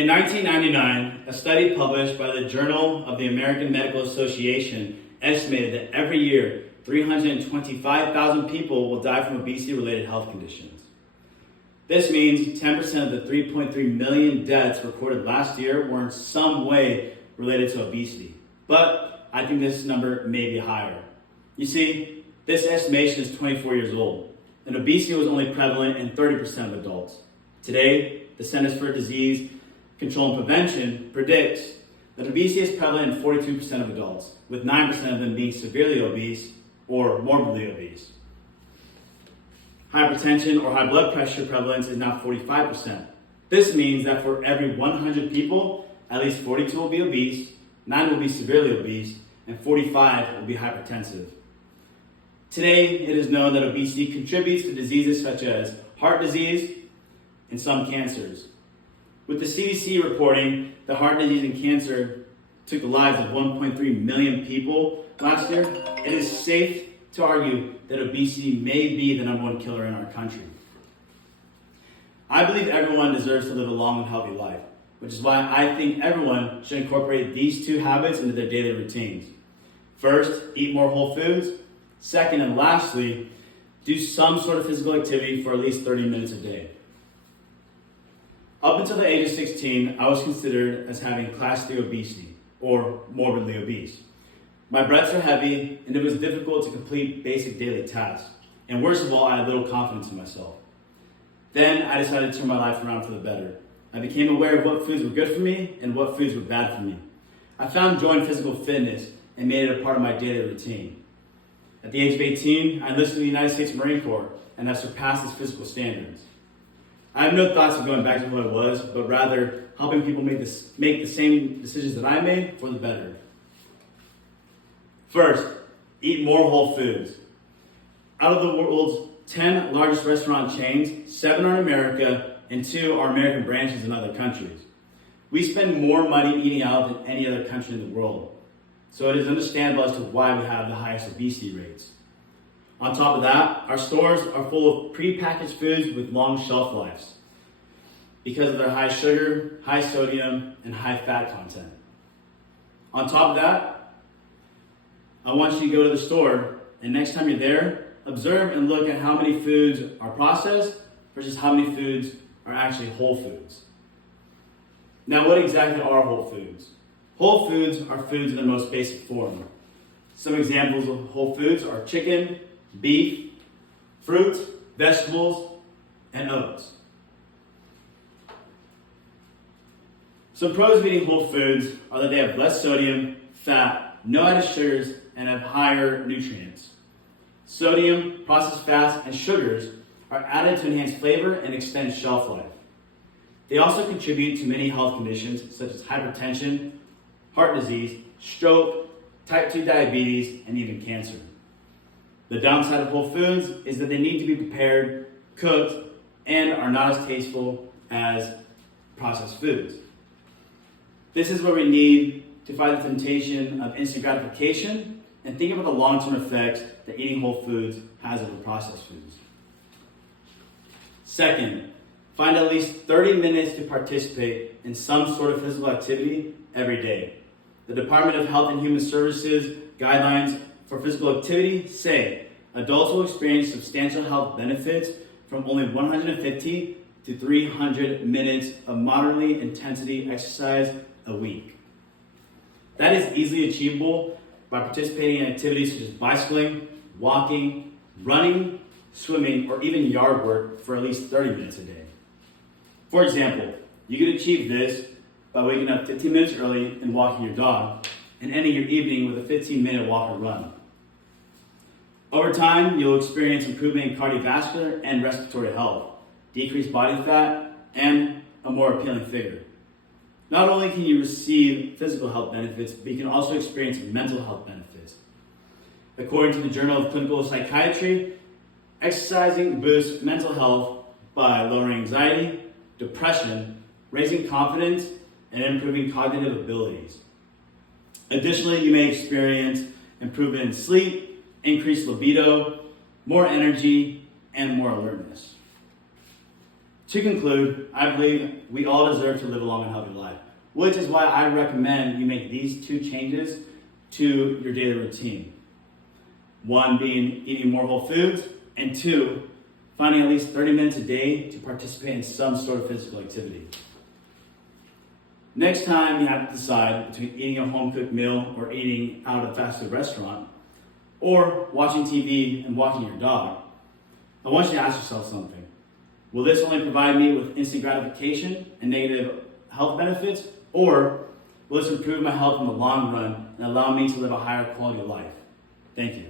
In 1999, a study published by the Journal of the American Medical Association estimated that every year, 325,000 people will die from obesity-related health conditions. This means 10% of the 3.3 million deaths recorded last year were in some way related to obesity. But I think this number may be higher. You see, this estimation is 24 years old, and obesity was only prevalent in 30% of adults. Today, the Centers for Disease Control and Prevention predicts that obesity is prevalent in 42% of adults, with 9% of them being severely obese or morbidly obese. Hypertension or high blood pressure prevalence is now 45%. This means that for every 100 people, at least 42 will be obese, 9 will be severely obese, and 45 will be hypertensive. Today, it is known that obesity contributes to diseases such as heart disease and some cancers. With the CDC reporting that heart disease and cancer took the lives of 1.3 million people last year, it is safe to argue that obesity may be the number one killer in our country. I believe everyone deserves to live a long and healthy life, which is why I think everyone should incorporate these two habits into their daily routines. First, eat more whole foods. Second, and lastly, do some sort of physical activity for at least 30 minutes a day. Up until the age of 16, I was considered as having class 3 obesity, or morbidly obese. My breaths were heavy, and it was difficult to complete basic daily tasks. And worst of all, I had little confidence in myself. Then I decided to turn my life around for the better. I became aware of what foods were good for me and what foods were bad for me. I found joy in physical fitness and made it a part of my daily routine. At the age of 18, I enlisted in the United States Marine Corps and have surpassed its physical standards. I have no thoughts of going back to who I was, but rather helping people make the same decisions that I made for the better. First, eat more whole foods. Out of the world's 10 largest restaurant chains, 7 are in America and 2 are American branches in other countries. We spend more money eating out than any other country in the world, so it is understandable as to why we have the highest obesity rates. On top of that, our stores are full of prepackaged foods with long shelf lives because of their high sugar, high sodium, and high fat content. On top of that, I want you to go to the store, and next time you're there, observe and look at how many foods are processed versus how many foods are actually whole foods. Now, what exactly are whole foods? Whole foods are foods in their most basic form. Some examples of whole foods are chicken, beef, fruit, vegetables, and oats. Some pros of eating whole foods are that they have less sodium, fat, no added sugars, and have higher nutrients. Sodium, processed fats, and sugars are added to enhance flavor and extend shelf life. They also contribute to many health conditions such as hypertension, heart disease, stroke, type 2 diabetes, and even cancer. The downside of whole foods is that they need to be prepared, cooked, and are not as tasteful as processed foods. This is where we need to fight the temptation of instant gratification and think about the long-term effects that eating whole foods has over processed foods. Second, find at least 30 minutes to participate in some sort of physical activity every day. The Department of Health and Human Services guidelines for physical activity say adults will experience substantial health benefits from only 150 to 300 minutes of moderately intensity exercise a week. That is easily achievable by participating in activities such as bicycling, walking, running, swimming, or even yard work for at least 30 minutes a day. For example, you can achieve this by waking up 15 minutes early and walking your dog, and ending your evening with a 15-minute walk or run. Over time, you'll experience improvement in cardiovascular and respiratory health, decreased body fat, and a more appealing figure. Not only can you receive physical health benefits, but you can also experience mental health benefits. According to the Journal of Clinical Psychiatry, exercising boosts mental health by lowering anxiety, depression, raising confidence, and improving cognitive abilities. Additionally, you may experience improvement in sleep, increased libido, more energy, and more alertness. To conclude, I believe we all deserve to live a long and healthy life, which is why I recommend you make these 2 changes to your daily routine. 1 being eating more whole foods, and 2, finding at least 30 minutes a day to participate in some sort of physical activity. Next time you have to decide between eating a home-cooked meal or eating out at a fast food restaurant, or watching TV and walking your dog, I want you to ask yourself something. Will this only provide me with instant gratification and negative health benefits, or will this improve my health in the long run and allow me to live a higher quality of life? Thank you.